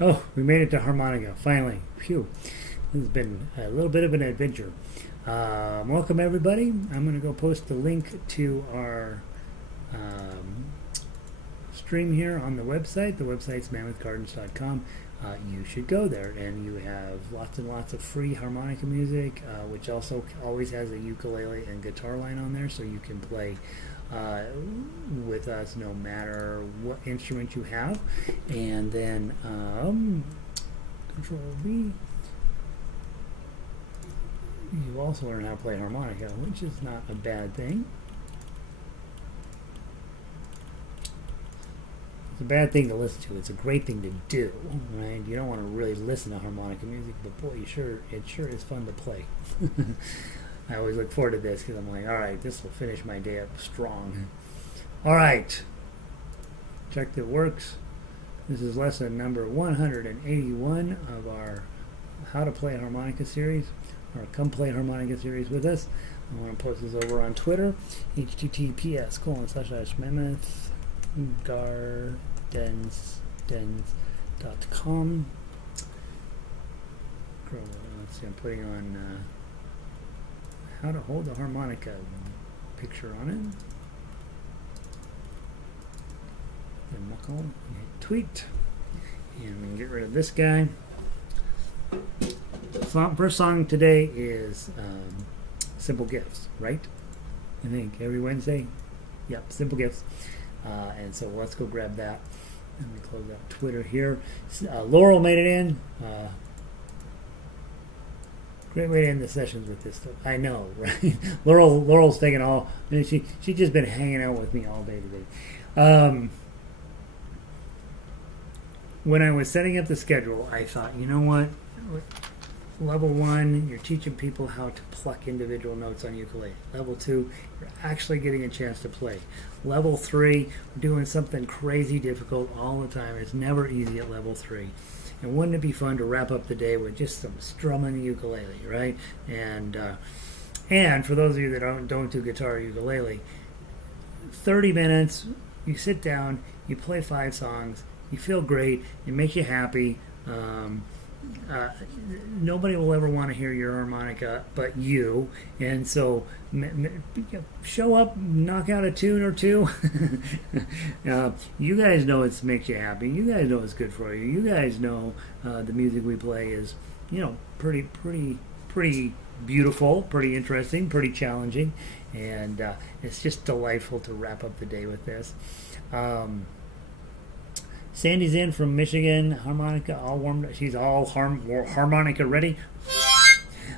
Oh, we made it to harmonica, finally. Phew. This has been a little bit of an adventure. Welcome, everybody. I'm going to go post the link to our um, stream here on the website. The website's mammothgardens.com. You should go there, and you have lots and lots of free harmonica music, which also always has a ukulele and guitar line on there, so you can play with us no matter what instrument you have. And then Control B. You also learn how to play harmonica, which is not a bad thing. It's a bad thing to listen to. It's a great thing to do, right? You don't want to really listen to harmonica music, but boy, it sure is fun to play. I always look forward to this because I'm like, all right, this will finish my day up strong. All right, check that works. This is lesson number 181 of our How to Play Harmonica series, or Come Play Harmonica series with us. I want to post this over on Twitter, https://mammothgardens.com. Let's see, I'm putting on how to hold the harmonica picture on it. And muckle, tweet, and we can get rid of this guy. First song today is Simple Gifts, right? I think every Wednesday. Yep, Simple Gifts. And so let's go grab that. Let me close out Twitter here. Laurel made it in. Great way to end the sessions with this stuff. I know, right? Laurel's taking all. She's just been hanging out with me all day today. When I was setting up the schedule, I thought, you know what? Level 1, you're teaching people how to pluck individual notes on ukulele. Level 2, you're actually getting a chance to play. Level 3, we're doing something crazy difficult all the time. It's never easy at level 3. And wouldn't it be fun to wrap up the day with just some strumming the ukulele, right? And for those of you that don't do guitar or ukulele, 30 minutes, you sit down, you play 5 songs, you feel great, it makes you happy. Nobody will ever want to hear your harmonica but you, and so show up, knock out a tune or two. You guys know it makes you happy. You guys know it's good for you. You guys know the music we play is, pretty beautiful, pretty interesting, pretty challenging, and it's just delightful to wrap up the day with this. Sandy's in from Michigan. Harmonica all warmed up. She's all harmonica ready.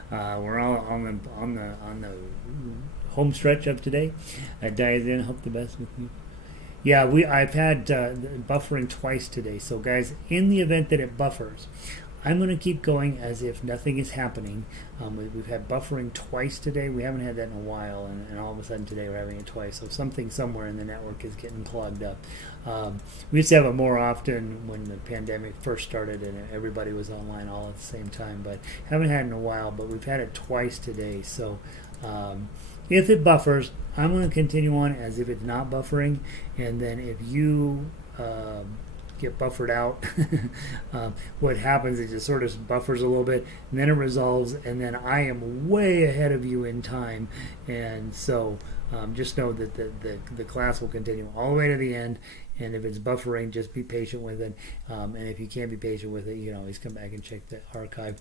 We're all on the home stretch of today. Dia's in. Hope the best with you. Yeah, I've had buffering twice today. So guys, in the event that it buffers, I'm going to keep going as if nothing is happening. We've had buffering twice today. We haven't had that in a while, and all of a sudden today we're having it twice. So something somewhere in the network is getting clogged up. We used to have it more often when the pandemic first started and everybody was online all at the same time, but haven't had it in a while. But we've had it twice today. So if it buffers, I'm going to continue on as if it's not buffering, and then if you get buffered out, what happens is it sort of buffers a little bit, and then it resolves, and then I am way ahead of you in time, and so just know that the class will continue all the way to the end, and if it's buffering, just be patient with it, and if you can't be patient with it, you can always come back and check the archive.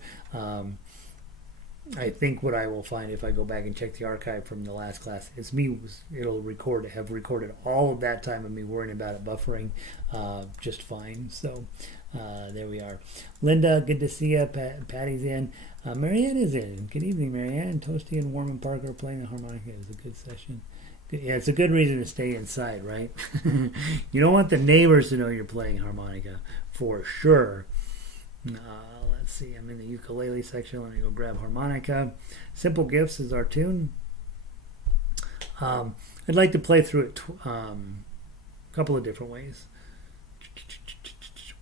I think what I will find if I go back and check the archive from the last class, it'll have recorded all of that time of me worrying about it buffering just fine. So there we are. Linda, good to see you. Patty's in. Marianne is in. Good evening, Marianne. Toasty and Warman Parker playing the harmonica. It was a good session. Yeah, it's a good reason to stay inside, right? You don't want the neighbors to know you're playing harmonica, for sure. Let's see, I'm in the ukulele section. Let me go grab harmonica. Simple Gifts is our tune. I'd like to play through it a couple of different ways.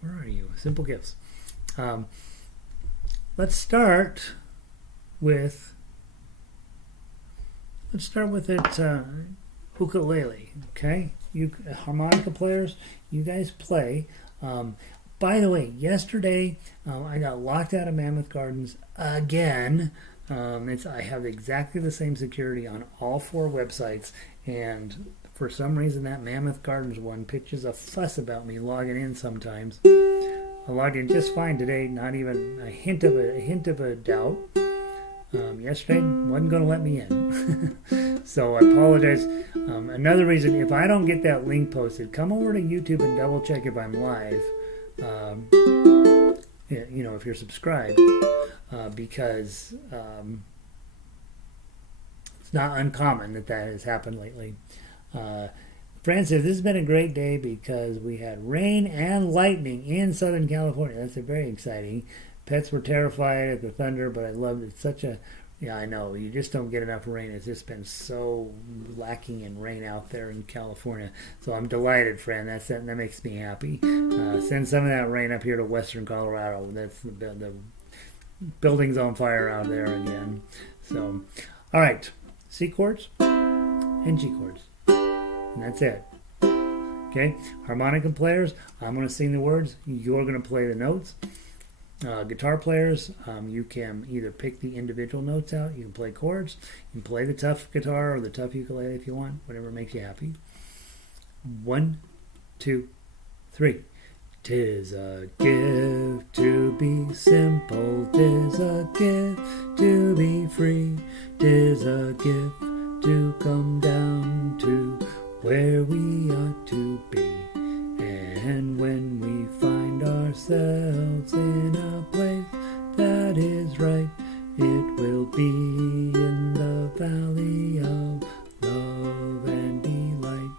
Where are you? Simple Gifts. Let's start with it ukulele. Okay, you harmonica players, you guys play. By the way, yesterday I got locked out of Mammoth Gardens again. I have exactly the same security on all 4 websites, and for some reason that Mammoth Gardens one pitches a fuss about me logging in sometimes. I logged in just fine today, not even a hint of a doubt. Yesterday wasn't going to let me in. So I apologize. Another reason, if I don't get that link posted, come over to YouTube and double check if I'm live. If you're subscribed, because it's not uncommon that has happened lately. Francis, this has been a great day because we had rain and lightning in Southern California. That's very exciting. Pets were terrified at the thunder, but I loved it. Yeah, I know. You just don't get enough rain. It's just been so lacking in rain out there in California. So I'm delighted, Fran. That makes me happy. Send some of that rain up here to western Colorado. That's the building's on fire out there again. So, all right. C chords and G chords. And that's it. Okay? Harmonica players, I'm going to sing the words. You're going to play the notes. Guitar players, you can either pick the individual notes out, you can play chords, you can play the tough guitar or the tough ukulele if you want, whatever makes you happy. 1, 2, 3. 'Tis a gift to be simple, 'tis a gift to be free, 'tis a gift to come down to where we ought to be. And when we find ourselves in a place that is right, it will be in the valley of love and delight.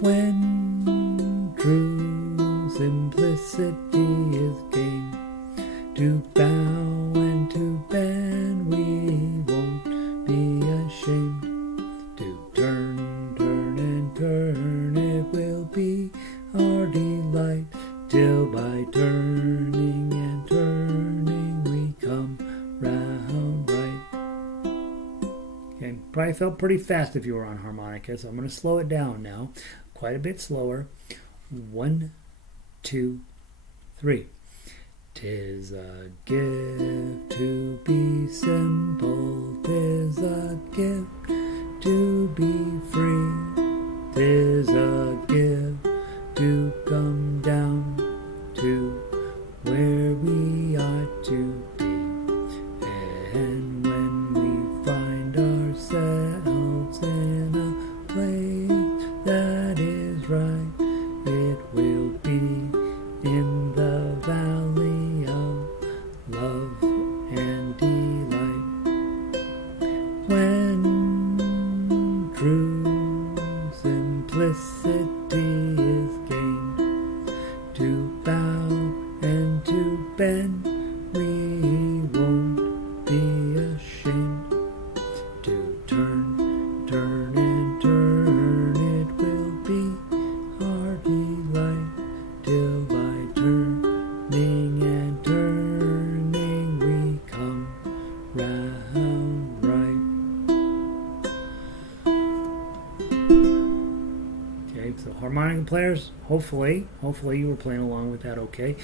When true simplicity is gained, to bow and to bend we won't be ashamed. To turn, turn and turn, it will be our delight, till by turning and turning we come round right. Okay, probably felt pretty fast if you were on harmonica, so I'm going to slow it down now, quite a bit slower. 1, 2, 3. 'Tis a gift to be simple, 'tis a gift to be free, 'tis a gift to come down to where we ought to be. And when we find ourselves in a place that is right, it will be in the valley of love and delight. When true simplicity is gained, to bow and to bend we won't be ashamed. To turn, turn and turn, it will be our delight, till by turning and turning we come round right. Okay, so harmonica players, hopefully you were playing along with that okay.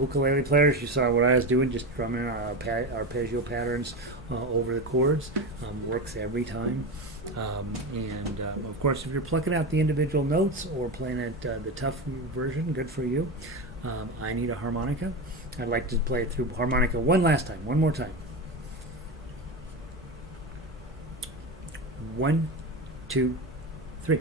Ukulele players, you saw what I was doing, just drumming our arpeggio patterns over the chords. Works every time. Of course, if you're plucking out the individual notes or playing it the tough version, good for you. I need a harmonica. I'd like to play it through harmonica one more time. 1, 2, 3.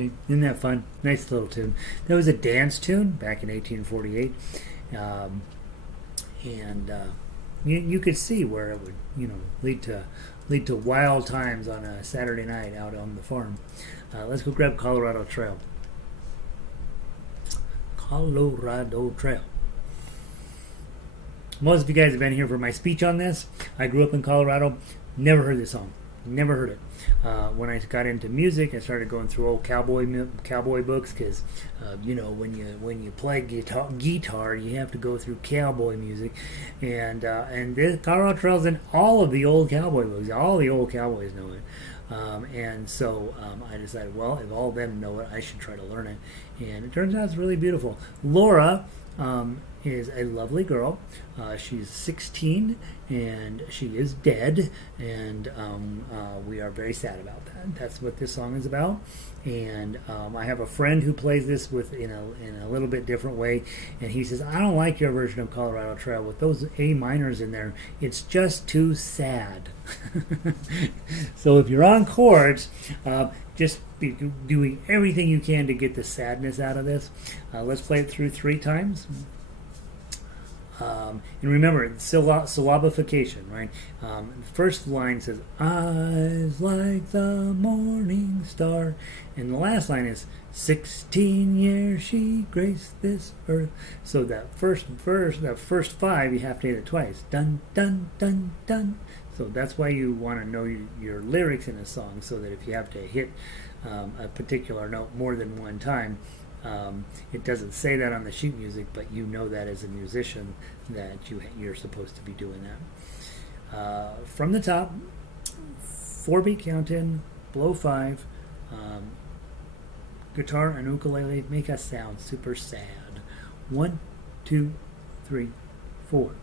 See, isn't that fun? Nice little tune. That was a dance tune back in 1848, and you could see where it would, lead to wild times on a Saturday night out on the farm. Let's go grab Colorado Trail. Colorado Trail. Most of you guys have been here for my speech on this. I grew up in Colorado. Never heard this song. Never heard it. When I got into music, I started going through old cowboy books because, when you play guitar, you have to go through cowboy music, and this Colorado Trail's in all of the old cowboy books. All the old cowboys know it. And so I decided, well, if all of them know it, I should try to learn it. And it turns out it's really beautiful. Laura is a lovely girl. She's 16 and she is dead, and we are very sad about that. That's what this song is about. And I have a friend who plays this in a little bit different way, and he says, I don't like your version of Colorado Trail with those A minors in there. It's just too sad. So if you're on chords, just be doing everything you can to get the sadness out of this. Let's play it through 3 times. And remember, syllabification, right? The first line says, eyes like the morning star. And the last line is, 16 years she graced this earth. So that first 5, you have to hit it twice. Dun, dun, dun, dun. So that's why you want to know your lyrics in a song, so that if you have to hit a particular note more than one time, it doesn't say that on the sheet music, but you know that as a musician that you're supposed to be doing that. From the top, 4-beat count in, blow 5, guitar and ukulele make us sound super sad. 1, 2, 3, 4.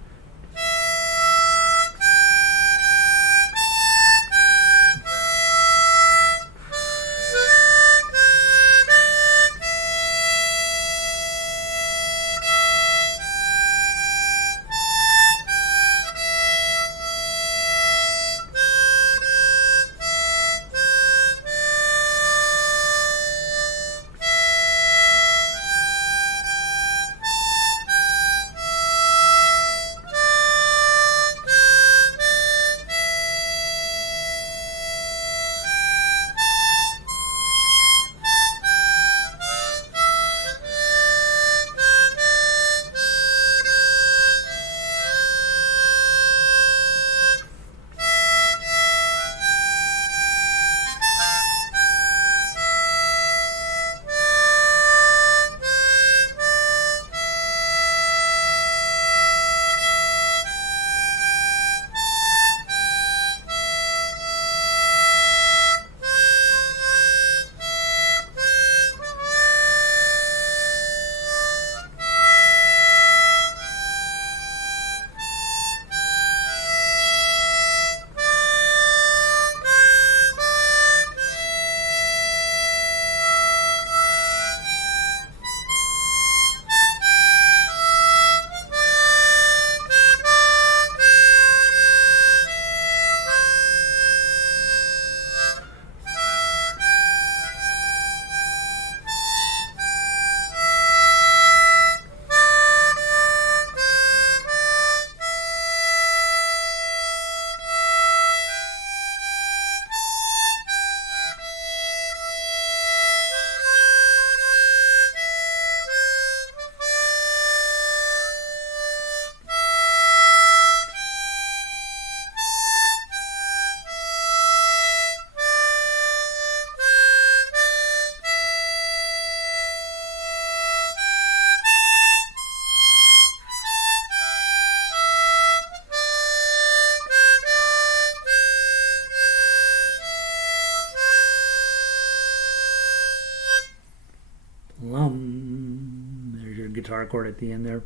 There's your guitar chord at the end there.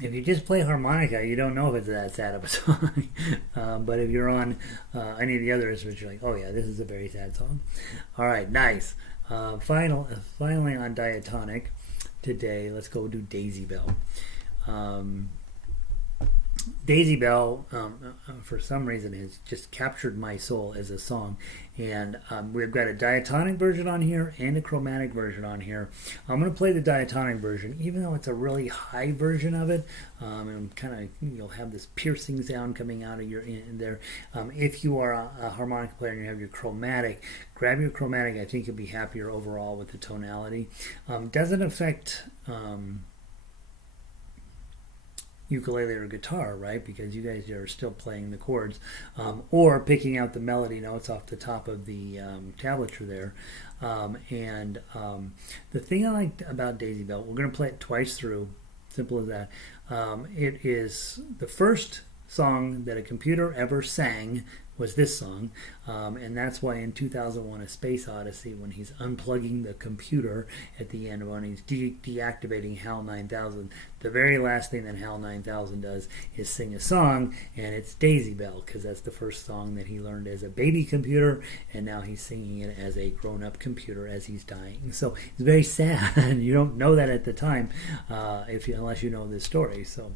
If you just play harmonica, you don't know if it's that sad of a song. But if you're on any of the other instruments, you're like, oh yeah, this is a very sad song. All right, nice. Finally on Diatonic today, let's go do Daisy Bell. Daisy Bell, for some reason, has just captured my soul as a song. And we've got a diatonic version on here and a chromatic version on here. I'm going to play the diatonic version, even though it's a really high version of it. And kind of, you'll have this piercing sound coming out of your in there. If you are a harmonica player and you have your chromatic, grab your chromatic. I think you'll be happier overall with the tonality. Doesn't affect ukulele or guitar, right? Because you guys are still playing the chords or picking out the melody notes off the top of the tablature there. The thing I like about Daisy Bell, we're going to play it twice through, simple as that. It is the first song that a computer ever sang was this song, and that's why in 2001 A Space Odyssey, when he's unplugging the computer at the end, when he's deactivating HAL 9000, the very last thing that HAL 9000 does is sing a song, and it's Daisy Bell, because that's the first song that he learned as a baby computer, and now he's singing it as a grown-up computer as he's dying. So it's very sad, and you don't know that at the time unless you know this story. So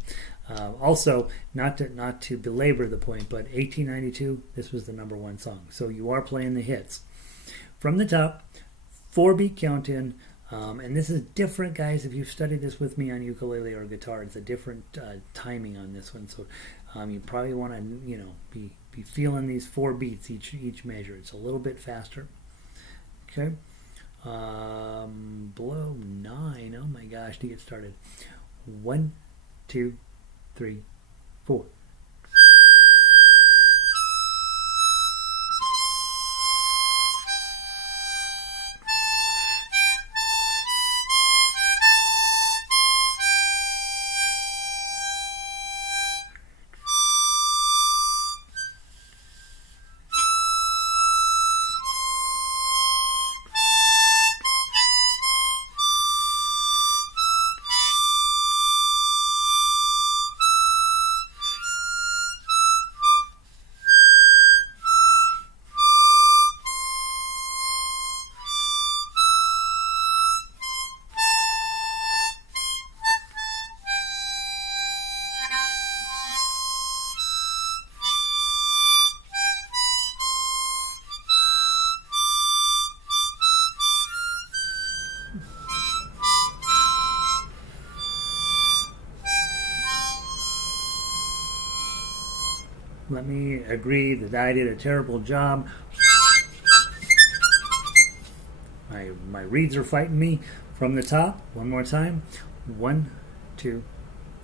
also, not to belabor the point, but 1892, this was the #1 song. So you are playing the hits. From the top, 4-beat count in, and this is different, guys. If you've studied this with me on ukulele or guitar, it's a different timing on this one. So you probably want to, be feeling these 4 beats each measure. It's a little bit faster. Okay. Below 9. Oh my gosh, to get started. 1, 2, 3, 4. Let me agree that I did a terrible job. My reeds are fighting me. From the top, one more time. 1, 2,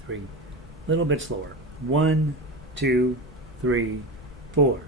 3. A little bit slower. 1, 2, 3, 4.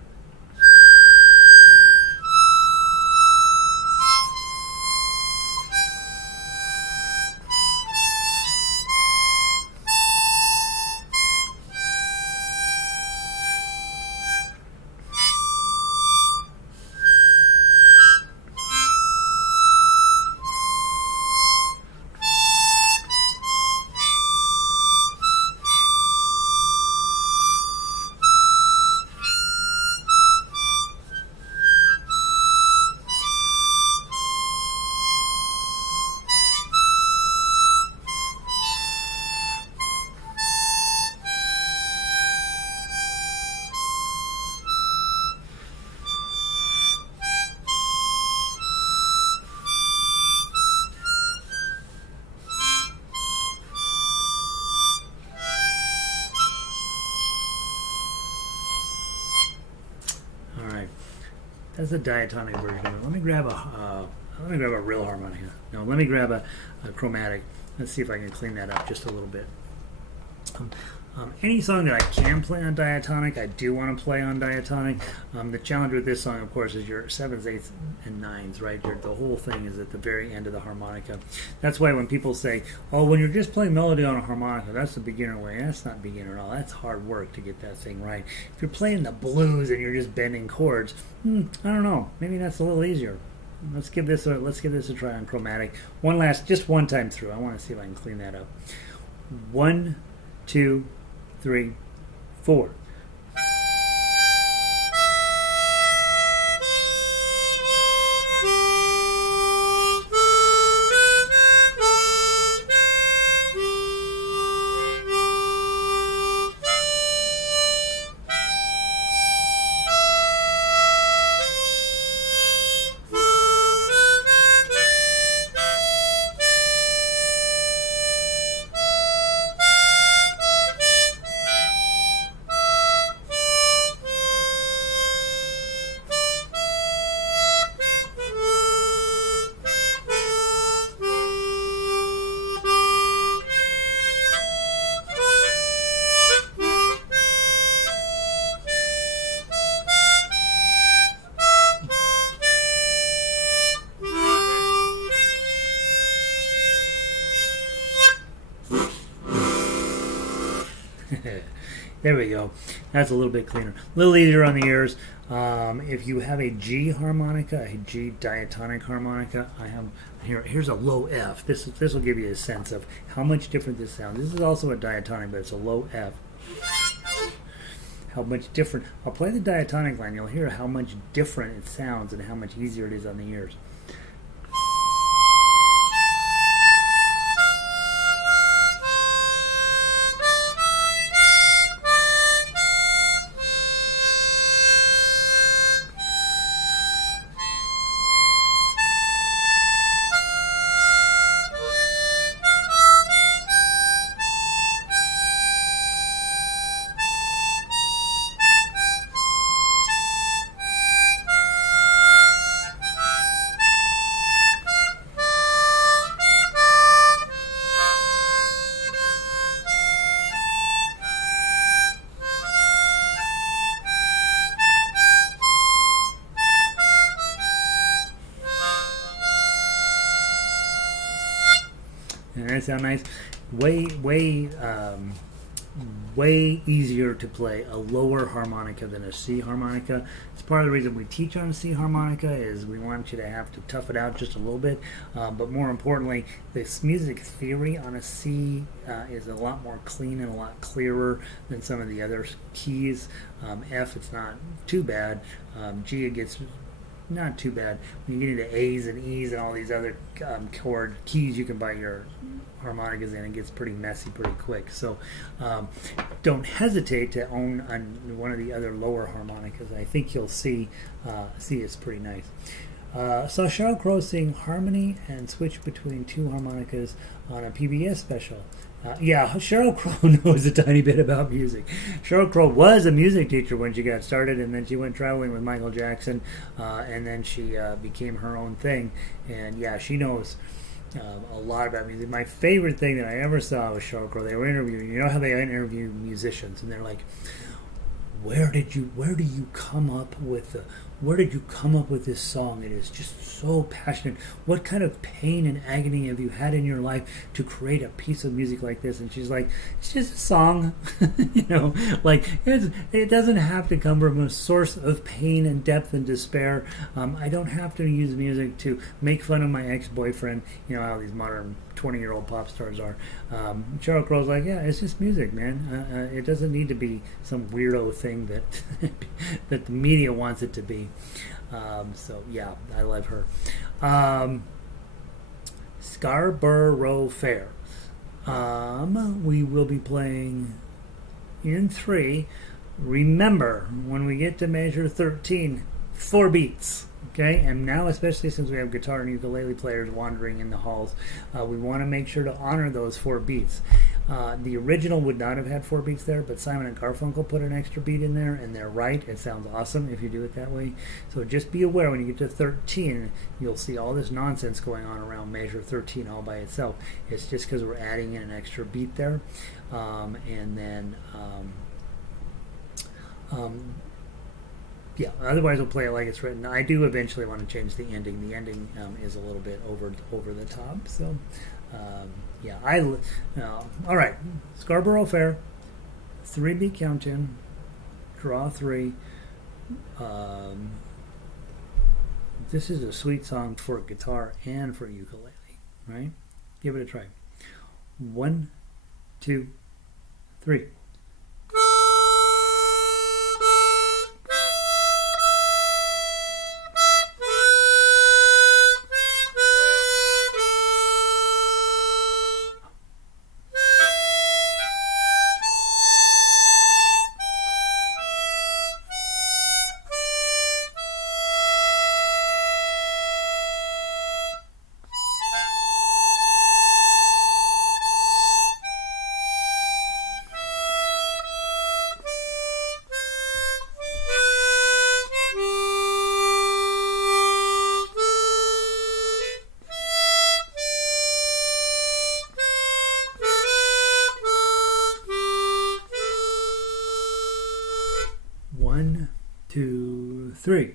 That's the diatonic version of it. Let me grab a real harmonica. No, let me grab a chromatic. Let's see if I can clean that up just a little bit. Any song that I can play on diatonic, I do want to play on diatonic. The challenge with this song, of course, is your 7s, 8s, and 9s, right? The whole thing is at the very end of the harmonica. That's why when people say, oh, when you're just playing melody on a harmonica, that's the beginner way. That's not beginner at all. That's hard work to get that thing right. If you're playing the blues and you're just bending chords, I don't know. Maybe that's a little easier. Let's give this a try on chromatic. Just one time through. I want to see if I can clean that up. 1, 2, 3, 4. There we go. That's a little bit cleaner. A little easier on the ears. If you have a G harmonica, a G diatonic harmonica, I have here's a low F. This will give you a sense of how much different this sounds. This is also a diatonic, but it's a low F. How much different. I'll play the diatonic line. You'll hear how much different it sounds and how much easier it is on the ears. Doesn't that sound nice? Way easier to play a lower harmonica than a C harmonica. It's part of the reason we teach on a C harmonica is we want you to have to tough it out just a little bit. But more importantly, this music theory on a C is a lot more clean and a lot clearer than some of the other keys. F, it's not too bad. G, it gets not too bad. When you get into A's and E's and all these other chord keys you can buy your harmonicas in, it gets pretty messy pretty quick. So don't hesitate to own on one of the other lower harmonicas. I think you'll see it's pretty nice. Saw Sheryl Crow sing harmony and switch between two harmonicas on a PBS special. Yeah, Sheryl Crow knows a tiny bit about music. Sheryl Crow was a music teacher when she got started, and then she went traveling with Michael Jackson, and then she became her own thing. And yeah, she knows a lot about music. My favorite thing that I ever saw was Sheryl Crow. They were interviewing. You know how they interview musicians, and they're like, where do you come up with this song? It is just so passionate. What kind of pain and agony have you had in your life to create a piece of music like this? And she's like, it's just a song. It doesn't have to come from a source of pain and depth and despair. I don't have to use music to make fun of my ex-boyfriend. You know how these modern 20-year-old pop stars are. Sheryl Crow's like, yeah, it's just music, man. It doesn't need to be some weirdo thing that that the media wants it to be. So yeah, I love her. Scarborough Fair. We will be playing in 3. Remember, when we get to measure 13, 4 beats. Okay, and now especially since we have guitar and ukulele players wandering in the halls, we want to make sure to honor those 4 beats. The original would not have had 4 beats there, but Simon and Garfunkel put an extra beat in there, and they're right. It sounds awesome if you do it that way. So just be aware when you get to 13, you'll see all this nonsense going on around measure 13 all by itself. It's just because we're adding in an extra beat there, and then yeah, otherwise we'll play it like it's written. I do eventually want to change the ending. The ending is a little bit over the top. So, yeah, all right. Scarborough Fair, 3-beat count-in, draw 3. This is a sweet song for guitar and for ukulele, right? Give it a try. 1, 2, 3. One, two, three.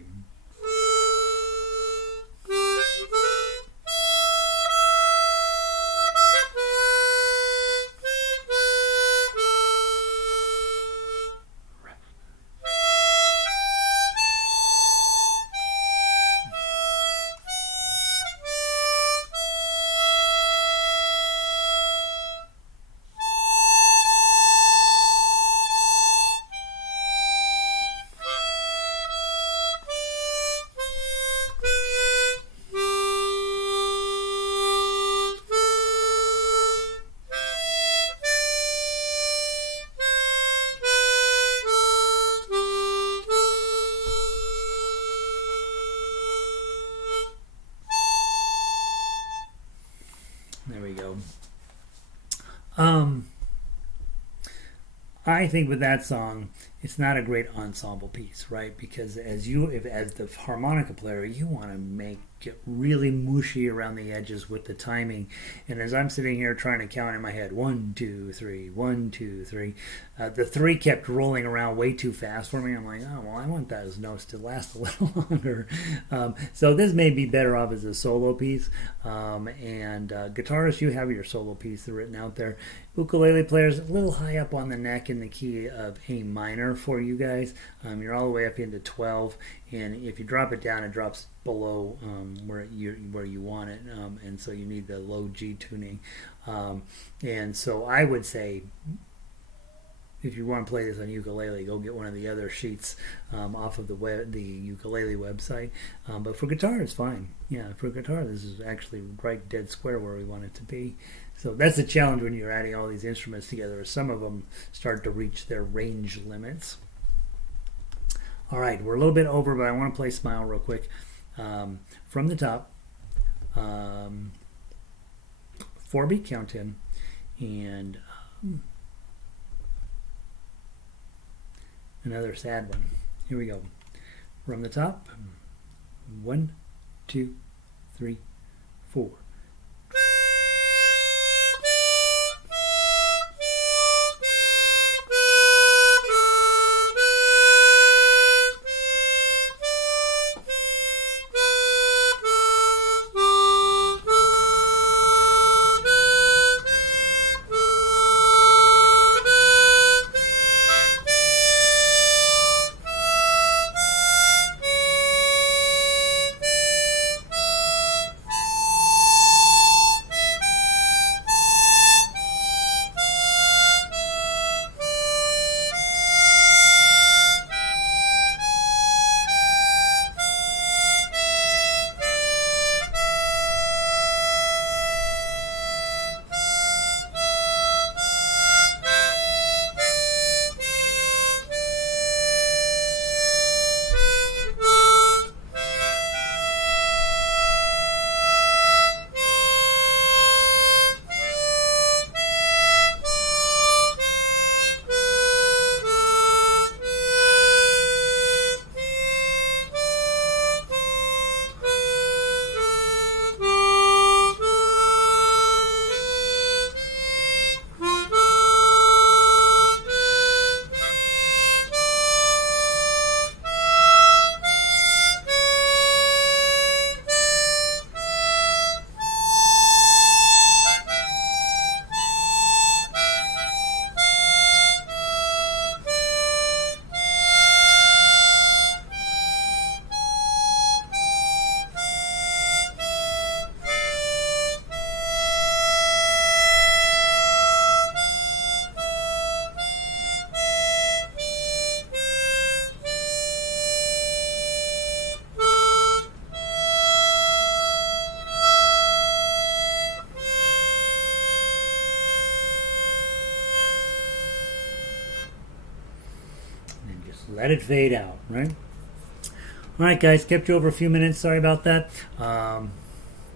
I think with that song, it's not a great ensemble piece, right? Because as the harmonica player, you want to make it really mushy around the edges with the timing. And as I'm sitting here trying to count in my head, 1, 2, 3, 1, 2, 3, the three kept rolling around way too fast for me. I'm like, oh well, I want those notes to last a little longer. So this may be better off as a solo piece. And guitarists, you have your solo piece written out there. Ukulele players, a little high up on the neck in the key of A minor for you guys. You're all the way up into 12, and if you drop it down, it drops below where you want it, and so you need the low G tuning. And so I would say, if you want to play this on ukulele, go get one of the other sheets off of the ukulele website. But for guitar, it's fine. Yeah, for guitar, this is actually right dead square where we want it to be. So that's the challenge when you're adding all these instruments together. Some of them start to reach their range limits. All right, we're a little bit over, but I want to play Smile real quick. From the top, 4-beat count in, and another sad one. Here we go. From the top, 1, 2, 3, 4. Let it fade out, right? All right, guys, kept you over a few minutes. Sorry about that. What are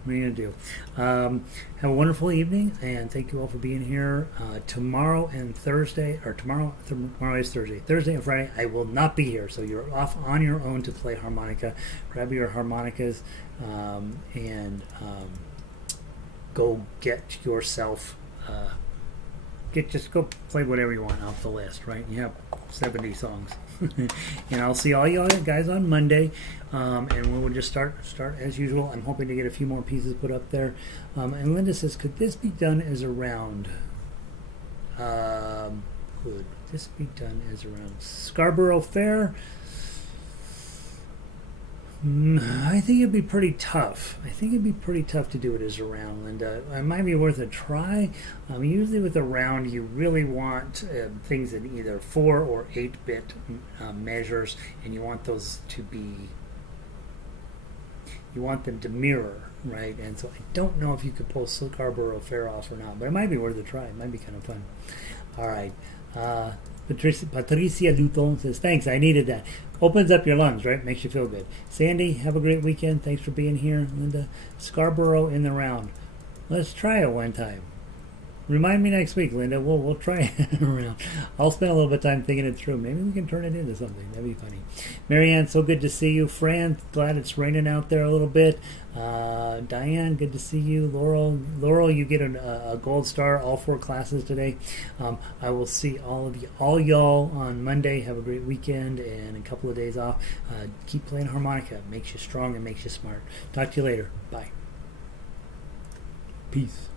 you going to do? Have a wonderful evening, and thank you all for being here. Tomorrow and Thursday, or tomorrow is Thursday. Thursday and Friday, I will not be here, so you're off on your own to play harmonica. Grab your harmonicas and go get yourself... just go play whatever you want off the list, right? You have 70 songs. And I'll see all you guys on Monday, and we'll just start as usual. I'm hoping to get a few more pieces put up there. And Linda says, could this be done as a round? Could this be done as a round? Scarborough Fair? I think it'd be pretty tough. To do it as a round, Linda. It might be worth a try. Usually with a round, you really want things in either 4 or 8-bit measures, and you want those to be... You want them to mirror, right? And so I don't know if you could pull Scarborough Fair off or not, but it might be worth a try. It might be kind of fun. All right. Patricia Luton says, thanks, I needed that. Opens up your lungs, right? Makes you feel good. Sandy, have a great weekend. Thanks for being here. Linda, Scarborough in the round. Let's try it one time. Remind me next week, Linda. We'll try it around. I'll spend a little bit of time thinking it through. Maybe we can turn it into something. That'd be funny. Marianne, so good to see you. Fran, glad it's raining out there a little bit. Diane, good to see you. Laurel, you get a gold star, all 4 classes today. I will see all y'all on Monday. Have a great weekend and a couple of days off. Keep playing harmonica. It makes you strong and makes you smart. Talk to you later. Bye. Peace.